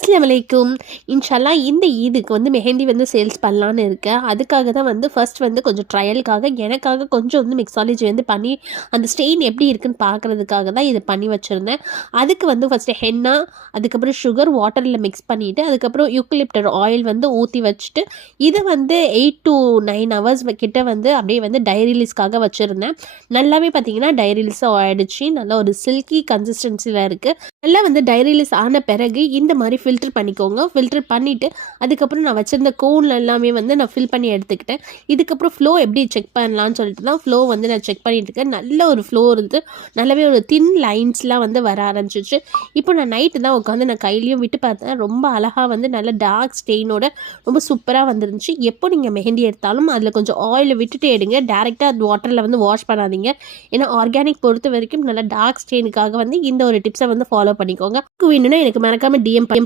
அஸ்ஸலாமு அலைக்கும். இன்ஷால்லா இந்த ஈதுக்கு வந்து மெஹந்தி வந்து சேல்ஸ் பண்ணலான்னு இருக்கேன். அதுக்காக தான் வந்து ஃபர்ஸ்ட் வந்து கொஞ்சம் ட்ரையலுக்காக எனக்காக கொஞ்சம் வந்து மிக்ஸாலஜி வந்து பண்ணி அந்த ஸ்டெயின் எப்படி இருக்குன்னு பார்க்குறதுக்காக தான் இதை பண்ணி வச்சுருந்தேன். அதுக்கு வந்து ஃபர்ஸ்ட்டு ஹென்னா, அதுக்கப்புறம் சுகர் வாட்டரில் மிக்ஸ் பண்ணிவிட்டு அதுக்கப்புறம் யூக்கலிப்டர் ஆயில் வந்து ஊற்றி வச்சுட்டு இதை வந்து 8 to 9 ஹவர்ஸ் கிட்ட வந்து அப்படியே வந்து டை ரிலீஸ்க்காக வச்சுருந்தேன். நல்லாவே பார்த்தீங்கன்னா டை ரிலீஸும் ஆயிடுச்சு. நல்லா ஒரு சில்கி கன்சிஸ்டன்சியில் இருக்குது. நல்லா வந்து டை ரிலீஸ் ஆன பிறகு இந்த மாதிரி ஃபில்டர் பண்ணிக்கோங்க. ஃபில்டர் பண்ணிவிட்டு அதுக்கப்புறம் நான் வச்சுருந்த கோனில் எல்லாமே வந்து நான் ஃபில் பண்ணி எடுத்துக்கிட்டேன். இதுக்கப்புறம் ஃப்ளோ எப்படி செக் பண்ணலான்னு சொல்லிட்டு தான் ஃப்ளோ வந்து நான் செக் பண்ணிட்டு இருக்கேன். நல்ல ஒரு ஃப்ளோ இருந்து நல்லாவே ஒரு தின் லைன்ஸ்லாம் வந்து வர ஆரம்பிச்சிச்சு. இப்போ நான் நைட்டு தான் உட்காந்து நான் கையிலையும் விட்டு பார்த்தேன். ரொம்ப அழகாக வந்து நல்ல டார்க் ஸ்டெயினோட ரொம்ப சூப்பராக வந்துருந்துச்சு. எப்போ நீங்கள் மெஹந்தி எடுத்தாலும் அதில் கொஞ்சம் ஆயிலை விட்டுட்டு எடுங்க. டேரெக்டாக அது வாட்டரில் வந்து வாஷ் பண்ணாதீங்க. ஏன்னா ஆர்கானிக் பொறுத்த வரைக்கும் நல்லா டார்க் ஸ்டெயினுக்காக வந்து இந்த ஒரு டிப்ஸை வந்து ஃபாலோ பண்ணிக்கோங்க. வேணும்னா எனக்கு மறக்காம டிஎம்